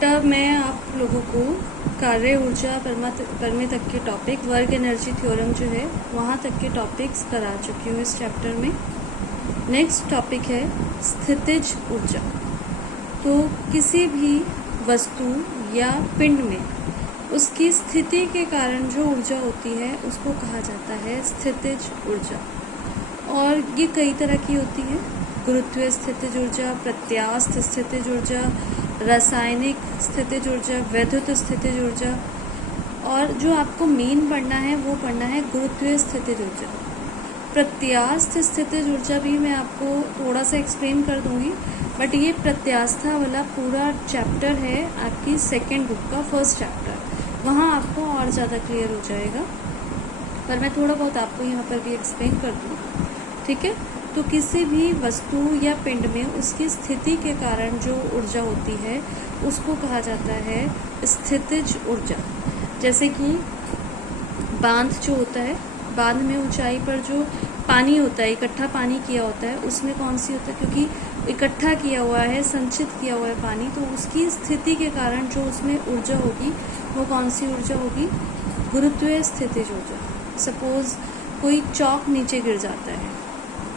बेटा मैं आप लोगों को कार्य ऊर्जा परमे तक के टॉपिक वर्क एनर्जी थ्योरम जो है वहाँ तक के टॉपिक्स करा चुकी हूँ इस चैप्टर में। नेक्स्ट टॉपिक है स्थितिज ऊर्जा। तो किसी भी वस्तु या पिंड में उसकी स्थिति के कारण जो ऊर्जा होती है उसको कहा जाता है स्थितिज ऊर्जा। और ये कई तरह की होती है, गुरुत्वीय स्थितिज ऊर्जा, प्रत्यास्थ स्थितिज ऊर्जा, रासायनिक स्थितिज ऊर्जा, वैद्युत स्थितिज ऊर्जा। और जो आपको मेन पढ़ना है वो पढ़ना है गुरुत्वीय स्थितिज ऊर्जा। प्रत्यास्थ स्थितिज ऊर्जा भी मैं आपको थोड़ा सा एक्सप्लेन कर दूंगी, बट ये प्रत्यास्था वाला पूरा चैप्टर है आपकी सेकेंड बुक का फर्स्ट चैप्टर, वहाँ आपको और ज़्यादा क्लियर हो जाएगा, पर मैं थोड़ा बहुत आपको यहाँ पर भी एक्सप्लेन कर दूँगी। ठीक है। तो किसी भी वस्तु या पिंड में उसकी स्थिति के कारण जो ऊर्जा होती है उसको कहा जाता है स्थितिज ऊर्जा। जैसे कि बांध जो होता है, बांध में ऊंचाई पर जो पानी होता है, इकट्ठा पानी किया होता है, उसमें कौन सी होता है, क्योंकि इकट्ठा किया हुआ है, संचित किया हुआ है पानी, तो उसकी स्थिति के कारण जो उसमें ऊर्जा होगी वो कौन सी ऊर्जा होगी, गुरुत्वीय स्थितिज ऊर्जा। सपोज कोई चौक नीचे गिर जाता है,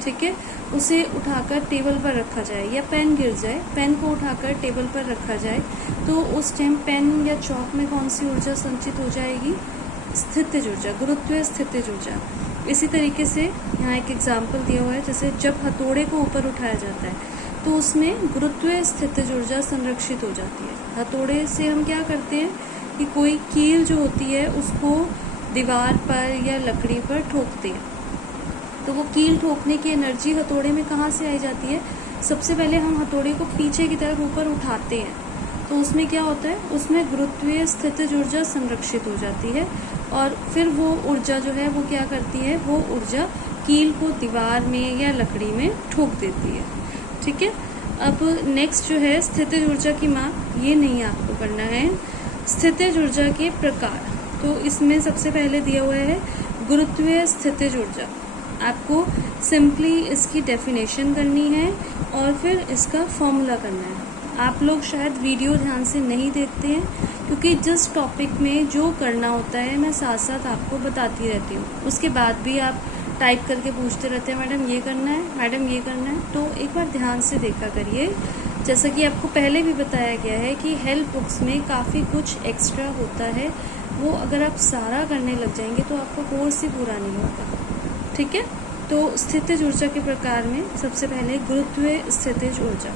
ठीक है, उसे उठाकर टेबल पर रखा जाए, या पेन गिर जाए, पेन को उठाकर टेबल पर रखा जाए, तो उस टाइम पेन या चौक में कौन सी ऊर्जा संचित हो जाएगी, स्थितिज ऊर्जा, गुरुत्वीय स्थितिज ऊर्जा। इसी तरीके से यहाँ एक एग्जाम्पल दिया हुआ है, जैसे जब हथौड़े को ऊपर उठाया जाता है तो उसमें गुरुत्वीय स्थितिज ऊर्जा संरक्षित हो जाती है। हथौड़े से हम क्या करते हैं कि कोई कील जो होती है उसको दीवार पर या लकड़ी पर ठोकते हैं, तो वो कील ठोकने की एनर्जी हथौड़े में कहाँ से आई जाती है, सबसे पहले हम हथौड़े को पीछे की तरफ ऊपर उठाते हैं, तो उसमें क्या होता है, उसमें गुरुत्वीय स्थितिज ऊर्जा संरक्षित हो जाती है, और फिर वो ऊर्जा जो है वो क्या करती है, वो ऊर्जा कील को दीवार में या लकड़ी में ठोक देती है। ठीक है। अब नेक्स्ट जो है स्थितिज ऊर्जा की माप, ये नहीं आपको करना है। स्थितिज ऊर्जा के प्रकार, तो इसमें सबसे पहले दिया हुआ है गुरुत्वीय स्थितिज ऊर्जा। आपको सिंपली इसकी डेफिनेशन करनी है और फिर इसका फॉर्मूला करना है। आप लोग शायद वीडियो ध्यान से नहीं देखते हैं, क्योंकि जिस टॉपिक में जो करना होता है मैं साथ साथ आपको बताती रहती हूँ, उसके बाद भी आप टाइप करके पूछते रहते हैं मैडम ये करना है, मैडम ये करना है। तो एक बार ध्यान से देखा करिए। जैसा कि आपको पहले भी बताया गया है कि हेल्प बुक्स में काफ़ी कुछ एक्स्ट्रा होता है, वो अगर आप सारा करने लग जाएंगे तो आपका कोर्स ही पूरा नहीं होगा। ठीक है। तो स्थितिज ऊर्जा के प्रकार में सबसे पहले गुरुत्वीय स्थितिज ऊर्जा।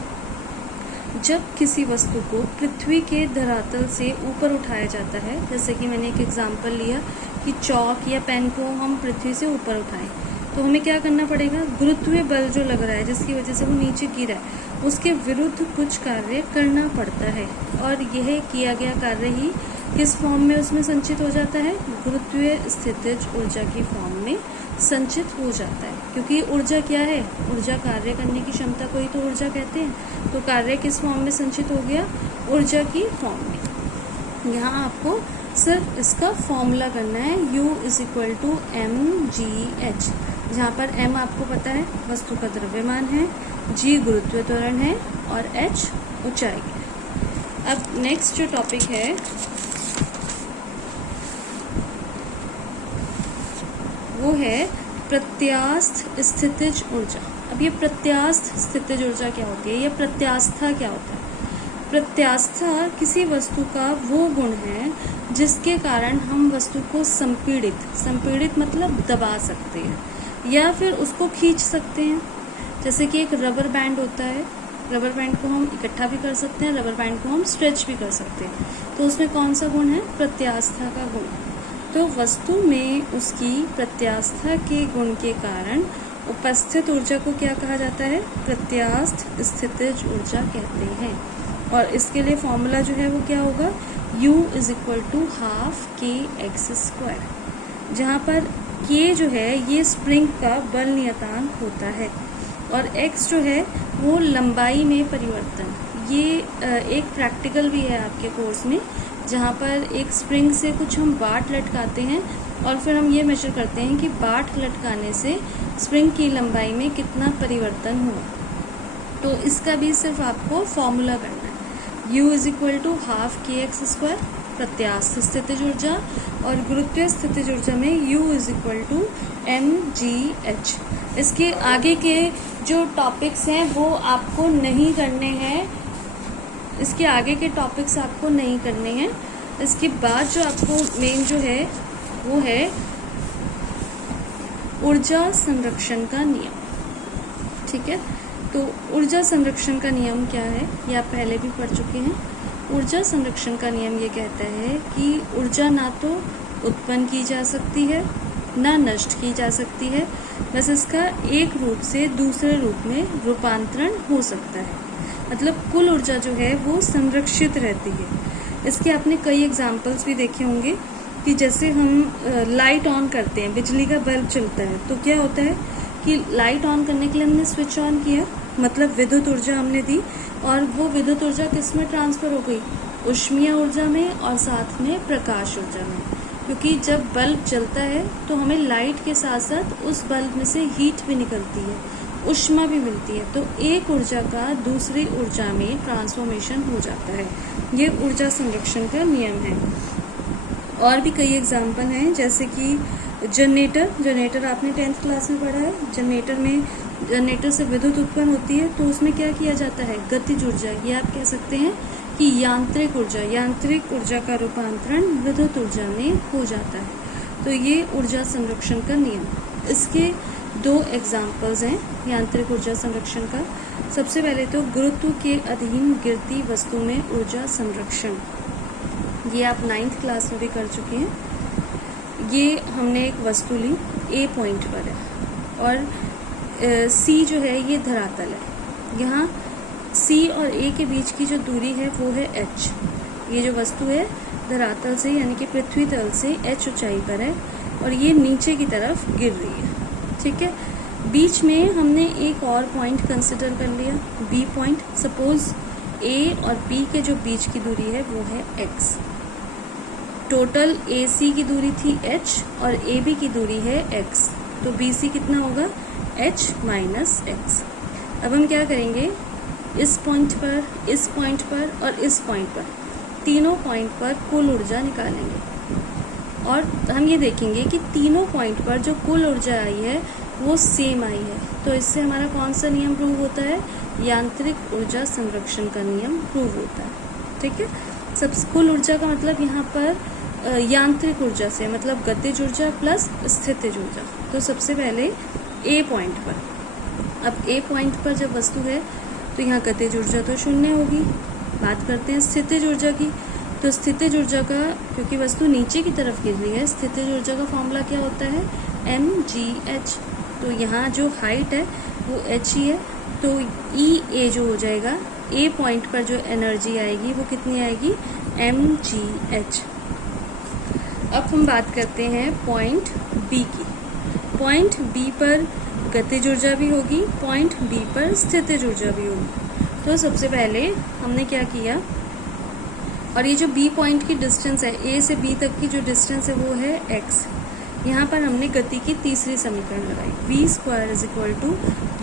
जब किसी वस्तु को पृथ्वी के धरातल से ऊपर उठाया जाता है, जैसे कि मैंने एक एग्जांपल लिया कि चौक या पेन को हम पृथ्वी से ऊपर उठाएं, तो हमें क्या करना पड़ेगा, गुरुत्वीय बल जो लग रहा है जिसकी वजह से वो नीचे गिरा है, उसके विरुद्ध कुछ कार्य करना पड़ता है, और यह किया गया कार्य ही किस फॉर्म में उसमें संचित हो जाता है, गुरुत्वीय स्थितिज ऊर्जा की फॉर्म में संचित हो जाता है। क्योंकि ऊर्जा क्या है, ऊर्जा कार्य करने की क्षमता को ही तो ऊर्जा कहते हैं। तो कार्य किस फॉर्म में संचित हो गया, ऊर्जा की फॉर्म में। यहाँ आपको सिर्फ इसका फॉर्मूला करना है, U = mgh, जहाँ पर m आपको पता है वस्तु का द्रव्यमान है, g गुरुत्वीय त्वरण है और h ऊंचाई है। अब नेक्स्ट जो टॉपिक है वो है प्रत्यास्थ स्थितिज ऊर्जा। अब ये प्रत्यास्थ स्थितिज ऊर्जा क्या होती है, ये प्रत्यास्था क्या होता है। प्रत्यास्था किसी वस्तु का वो गुण है जिसके कारण हम वस्तु को संपीड़ित मतलब दबा सकते हैं या फिर उसको खींच सकते हैं। जैसे कि एक रबर बैंड होता है, रबर बैंड को हम इकट्ठा भी कर सकते हैं, रबर बैंड को हम स्ट्रेच भी कर सकते हैं, तो उसमें कौन सा गुण है, प्रत्यास्था का गुण। तो वस्तु में उसकी प्रत्यास्था के गुण के कारण उपस्थित ऊर्जा को क्या कहा जाता है, प्रत्यास्थ स्थितिज ऊर्जा कहते हैं। और इसके लिए फॉर्मूला जो है वो क्या होगा, U = ½ kx², जहाँ पर K जो है ये स्प्रिंग का बल नियतांक होता है, और x जो है वो लंबाई में परिवर्तन। ये एक प्रैक्टिकल भी है आपके कोर्स में, जहाँ पर एक स्प्रिंग से कुछ हम बाट लटकाते हैं और फिर हम ये मेजर करते हैं कि बाट लटकाने से स्प्रिंग की लंबाई में कितना परिवर्तन हुआ। तो इसका भी सिर्फ आपको फॉर्मूला करना है। U is equal to half kx² प्रत्यास्थ स्थितिज ऊर्जा, और गुरुत्वीय स्थितिज ऊर्जा में U is equal to mgh। इसके आगे के जो टॉपिक्स हैं वो आपको नहीं करने हैं, इसके आगे के टॉपिक्स आपको नहीं करने हैं। इसके बाद जो आपको मेन जो है वो है ऊर्जा संरक्षण का नियम। ठीक है, तो ऊर्जा संरक्षण का नियम क्या है ये आप पहले भी पढ़ चुके हैं। ऊर्जा संरक्षण का नियम ये कहता है कि ऊर्जा ना तो उत्पन्न की जा सकती है ना नष्ट की जा सकती है, बस इसका एक रूप से दूसरे रूप में रूपांतरण हो सकता है। मतलब कुल ऊर्जा जो है वो संरक्षित रहती है। इसके आपने कई एग्जाम्पल्स भी देखे होंगे कि जैसे हम लाइट ऑन करते हैं, बिजली का बल्ब चलता है, तो क्या होता है कि लाइट ऑन करने के लिए हमने स्विच ऑन किया, मतलब विद्युत ऊर्जा हमने दी, और वो विद्युत ऊर्जा किस में ट्रांसफर हो गई, ऊष्मीय ऊर्जा में और साथ में प्रकाश ऊर्जा में। क्योंकि जब बल्ब जलता है तो हमें लाइट के साथ साथ उस बल्ब में से हीट भी निकलती है, ऊष्मा भी मिलती है, तो एक ऊर्जा का दूसरी ऊर्जा में ट्रांसफॉर्मेशन हो जाता है। ये ऊर्जा संरक्षण का नियम है। और भी कई एग्जाम्पल हैं, जैसे कि जनरेटर आपने 10th क्लास में पढ़ा है। जनरेटर से विद्युत उत्पन्न होती है, तो उसमें क्या किया जाता है, गतिज ऊर्जा, ये आप कह सकते हैं कि यांत्रिक ऊर्जा का रूपांतरण विद्युत ऊर्जा में हो जाता है। तो ये ऊर्जा संरक्षण का नियम। इसके 2 एग्जाम्पल्स हैं यांत्रिक ऊर्जा संरक्षण का। सबसे पहले तो गुरुत्व के अधीन गिरती वस्तु में ऊर्जा संरक्षण, ये आप 9th क्लास में भी कर चुके हैं। ये हमने एक वस्तु ली, A पॉइंट पर है और C जो है ये धरातल है। यहाँ C और A के बीच की जो दूरी है वो है h। ये जो वस्तु है धरातल से यानी कि पृथ्वी तल से h ऊंचाई पर है और ये नीचे की तरफ गिर रही है। ठीक है, बीच में हमने एक और पॉइंट कंसिडर कर लिया, B पॉइंट। सपोज A और B के जो बीच की दूरी है वो है x। टोटल AC की दूरी थी h और AB की दूरी है x, तो BC कितना होगा, h माइनस x। अब हम क्या करेंगे, इस पॉइंट पर, इस पॉइंट पर और इस पॉइंट पर, तीनों पॉइंट पर कुल ऊर्जा निकालेंगे और हम ये देखेंगे कि तीनों पॉइंट पर जो कुल ऊर्जा आई है वो सेम आई है। तो इससे हमारा कौन सा नियम प्रूव होता है, यांत्रिक ऊर्जा संरक्षण का नियम प्रूव होता है। ठीक है, सब कुल ऊर्जा का मतलब यहाँ पर यांत्रिक ऊर्जा से मतलब गतिज ऊर्जा प्लस स्थितिज ऊर्जा। तो सबसे पहले A पॉइंट पर, अब A पॉइंट पर जब वस्तु है तो यहाँ गतिज ऊर्जा तो 0 होगी। बात करते हैं स्थितिज ऊर्जा की, तो स्थितिज ऊर्जा का, क्योंकि वस्तु नीचे की तरफ गिर रही है, स्थितिज ऊर्जा का फॉर्मूला क्या होता है, mgh। तो यहाँ जो हाइट है वो h ही है, तो EA जो हो जाएगा, A पॉइंट पर जो एनर्जी आएगी वो कितनी आएगी, mgh। अब हम बात करते हैं पॉइंट B की। पॉइंट B पर गतिज ऊर्जा भी होगी, पॉइंट B पर स्थितिज ऊर्जा भी होगी। तो सबसे पहले हमने क्या किया, और ये जो B पॉइंट की डिस्टेंस है, A से B तक की जो डिस्टेंस है वो है x। यहाँ पर हमने गति की तीसरी समीकरण लगाई, v² is equal to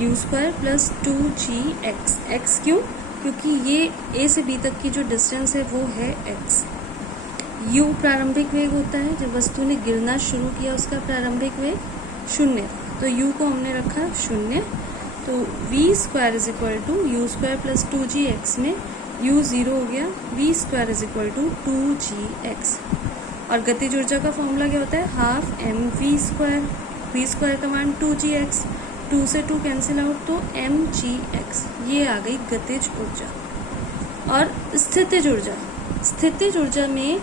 u² plus 2gx। x क्यों, क्योंकि ये A से B तक की जो डिस्टेंस है वो है x। u प्रारंभिक वेग होता है, जब वस्तु ने गिरना शुरू किया उसका प्रारंभिक वेग 0 था, तो u को हमने रखा 0। तो v² is equal to u² plus 2gx में u 0 हो गया, v² is equal to 2gx। और गतिज ऊर्जा का फॉर्मूला क्या होता है, हाफ mv², v² का मान 2gx, 2 से 2 कैंसिल आउट तो mgx, ये आ गई गतिज ऊर्जा। और स्थितिज ऊर्जा में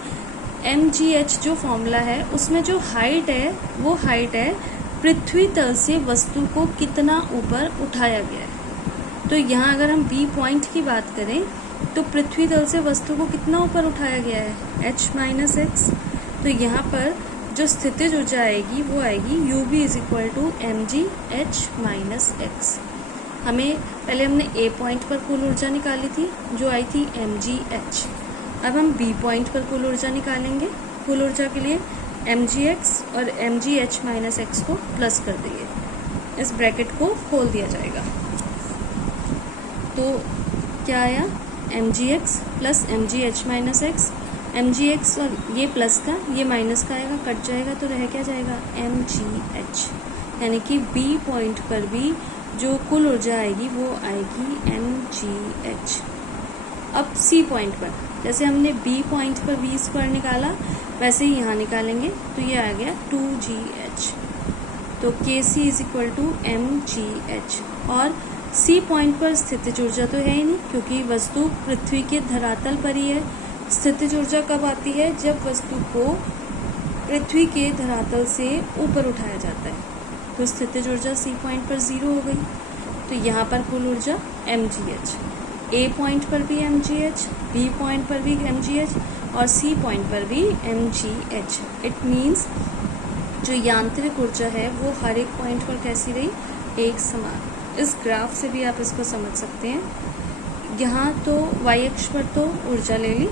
mgh जो फॉर्मूला है उसमें जो हाइट है वो हाइट है पृथ्वी तल से वस्तु को कितना ऊपर उठाया गया है। तो यहाँ अगर हम B पॉइंट की बात करें तो पृथ्वी तल से वस्तु को कितना ऊपर उठाया गया है, h माइनस x। तो यहाँ पर जो स्थितिज ऊर्जा आएगी वो आएगी UB is equal to mgh minus x। हमें पहले हमने A पॉइंट पर कुल ऊर्जा निकाली थी जो आई थी mgh। अब हम B पॉइंट पर कुल ऊर्जा निकालेंगे। कुल ऊर्जा के लिए mgx और mgh माइनस x को प्लस कर देंगे, इस ब्रैकेट को खोल दिया जाएगा। तो क्या आया, mgx plus mgh minus x, mgx और ये प्लस का ये माइनस का आएगा, कट जाएगा तो रह क्या जाएगा mgh, यानी कि B पॉइंट पर भी जो कुल ऊर्जा आएगी वो आएगी mgh। अब C पॉइंट पर जैसे हमने B पॉइंट पर v² निकाला वैसे ही यहाँ निकालेंगे, तो ये आ गया 2gh, तो Kc is equal to mgh। और C पॉइंट पर स्थितिज ऊर्जा तो है ही नहीं, क्योंकि वस्तु पृथ्वी के धरातल पर ही है। स्थितिज ऊर्जा कब आती है? जब वस्तु को पृथ्वी के धरातल से ऊपर उठाया जाता है, तो स्थितिज ऊर्जा C पॉइंट पर 0 हो गई। तो यहाँ पर कुल ऊर्जा mgh, A पॉइंट पर भी mgh, B पॉइंट पर भी mgh और C पॉइंट पर भी mgh। इट मीन्स जो यांत्रिक ऊर्जा है वो हर एक पॉइंट पर कैसी रही? एक समान। इस ग्राफ से भी आप इसको समझ सकते हैं। यहाँ तो y अक्ष पर तो ऊर्जा ले ली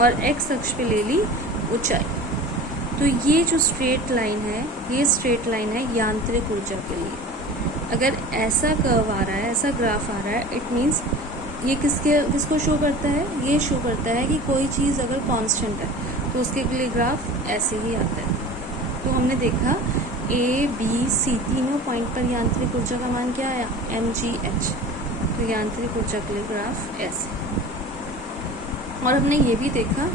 और x अक्ष पे ले ली ऊंचाई। तो ये जो स्ट्रेट लाइन है, ये स्ट्रेट लाइन है यांत्रिक ऊर्जा के लिए। अगर ऐसा कर्व आ रहा है, ऐसा ग्राफ आ रहा है, इट मीन्स ये किसको शो करता है? ये शो करता है कि कोई चीज़ अगर कांस्टेंट है तो उसके लिए ग्राफ ऐसे ही आता है। तो हमने देखा A, B, C तीनों पॉइंट पर यांत्रिक ऊर्जा का मान क्या आया? mgh। तो यांत्रिक ऊर्जा के लिए ग्राफ ऐसे। और हमने ये भी देखा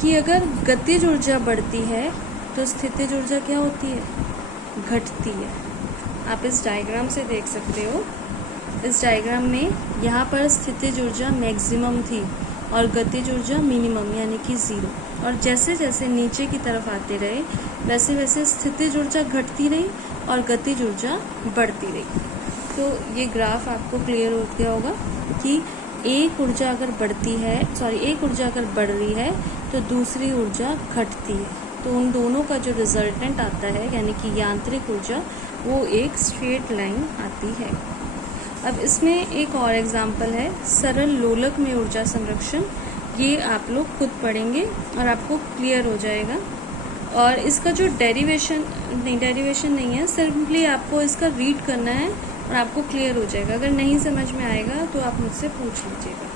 कि अगर गतिज ऊर्जा बढ़ती है तो स्थितिज ऊर्जा क्या होती है? घटती है। आप इस डायग्राम से देख सकते हो। इस डायग्राम में यहाँ पर स्थितिज ऊर्जा मैक्सिमम थी और गतिज ऊर्जा मिनिमम यानी कि 0। और जैसे जैसे नीचे की तरफ आते रहे वैसे वैसे स्थितिज ऊर्जा घटती रही और गतिज ऊर्जा बढ़ती रही। तो ये ग्राफ आपको क्लियर हो गया होगा कि एक ऊर्जा अगर बढ़ रही है तो दूसरी ऊर्जा घटती है। तो उन दोनों का जो रिजल्टेंट आता है यानी कि यांत्रिक ऊर्जा, वो एक स्ट्रेट लाइन आती है। अब इसमें एक और एग्जाम्पल है, सरल लोलक में ऊर्जा संरक्षण। ये आप लोग खुद पढ़ेंगे और आपको क्लियर हो जाएगा। और इसका जो डेरिवेशन नहीं है, सिंपली आपको इसका रीड करना है और आपको क्लियर हो जाएगा। अगर नहीं समझ में आएगा तो आप मुझसे पूछ लीजिएगा।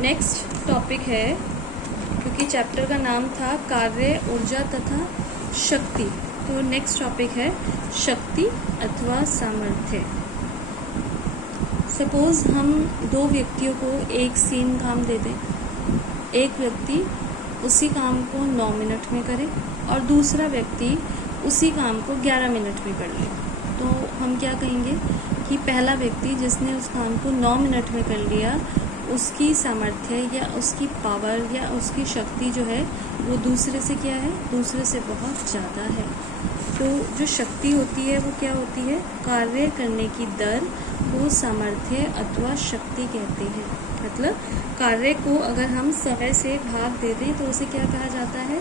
नेक्स्ट टॉपिक है, क्योंकि चैप्टर का नाम था कार्य, ऊर्जा तथा शक्ति, तो नेक्स्ट टॉपिक है शक्ति अथवा सामर्थ्य। सपोज हम दो व्यक्तियों को एक सेम काम दे दें। एक व्यक्ति उसी काम को 9 मिनट में करे और दूसरा व्यक्ति उसी काम को 11 मिनट में कर ले। तो हम क्या कहेंगे कि पहला व्यक्ति जिसने उस काम को 9 मिनट में कर लिया, उसकी सामर्थ्य या उसकी पावर या उसकी शक्ति जो है वो दूसरे से क्या है? दूसरे से बहुत ज़्यादा है। तो जो शक्ति होती है वो क्या होती है? कार्य करने की दर को सामर्थ्य अथवा शक्ति कहते हैं। मतलब कार्य को अगर हम समय से भाग दे दें तो उसे क्या कहा जाता है?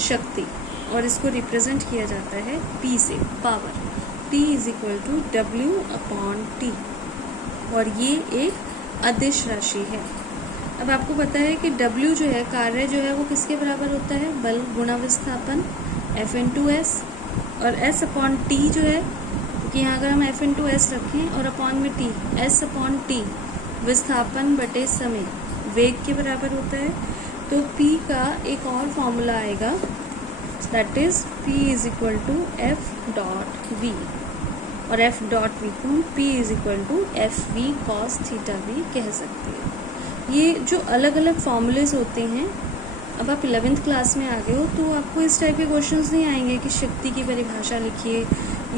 शक्ति। और इसको रिप्रेजेंट किया जाता है P से, power. P is equal to W/T। और ये एक अदिश राशि है। अब आपको पता है कि W जो है, कार्य जो है, वो किसके बराबर होता है? बल गुणा विस्थापन F/S। और S/T जो है, कि यहाँ अगर हम F/S रखें और अपॉन में T, S/T विस्थापन बटे समय वेग के बराबर होता है। तो P का एक और फॉर्मूला आएगा, that is P is equal to F.V। और F.V को हम P is equal to FV cos θV कह सकते हैं। ये जो अलग अलग फॉर्मूलेज होते हैं, अब आप 11th क्लास में आ गए हो तो आपको इस टाइप के क्वेश्चंस नहीं आएंगे कि शक्ति की परिभाषा लिखिए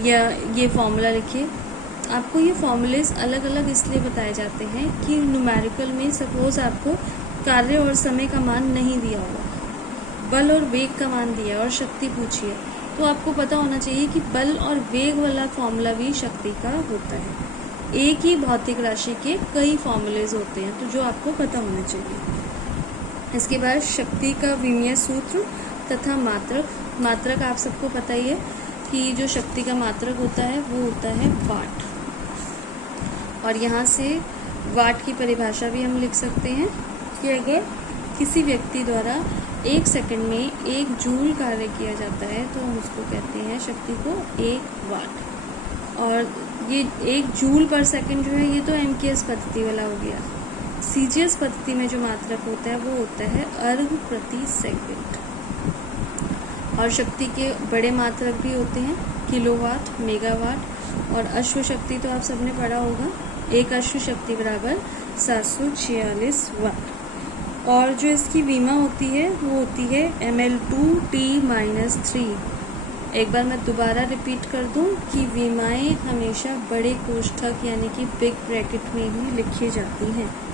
या ये फॉर्मूला लिखिए। आपको ये फॉर्मूलेज अलग अलग इसलिए बताए जाते हैं कि न्यूमेरिकल में सपोज आपको कार्य और समय का मान नहीं दिया हुआ, बल और वेग का मान दिया और शक्ति पूछिए, तो आपको पता होना चाहिए कि बल और वेग वाला फॉर्मूला भी शक्ति का होता है। एक ही भौतिक राशि के कई फॉर्मूलेज होते हैं, तो जो आपको पता होना चाहिए। इसके बाद शक्ति का विमीय सूत्र तथा मात्रक आप सबको पता ही है कि जो शक्ति का मात्रक होता है वो होता है वाट। और यहाँ से वाट की परिभाषा भी हम लिख सकते हैं कि अगर किसी व्यक्ति द्वारा 1 सेकंड में 1 जूल कार्य किया जाता है तो हम उसको कहते हैं शक्ति को 1 वाट। और ये 1 जूल पर सेकंड जो है ये तो MKS पद्धति वाला हो गया। सीजीएस पद्धति में जो मात्रक होता है वो होता है अर्घ प्रति सेकंड। और शक्ति के बड़े मात्रक भी होते हैं, किलोवाट, मेगावाट और अश्व शक्ति तो आप सबने पढ़ा होगा। एक अश्व शक्ति बराबर 746 वाट। और जो इसकी विमा होती है वो होती है ml2T-3। एक बार मैं दोबारा रिपीट कर दूं कि विमाएं हमेशा बड़े कोष्ठक यानी कि बिग ब्रैकेट में ही लिखी जाती हैं।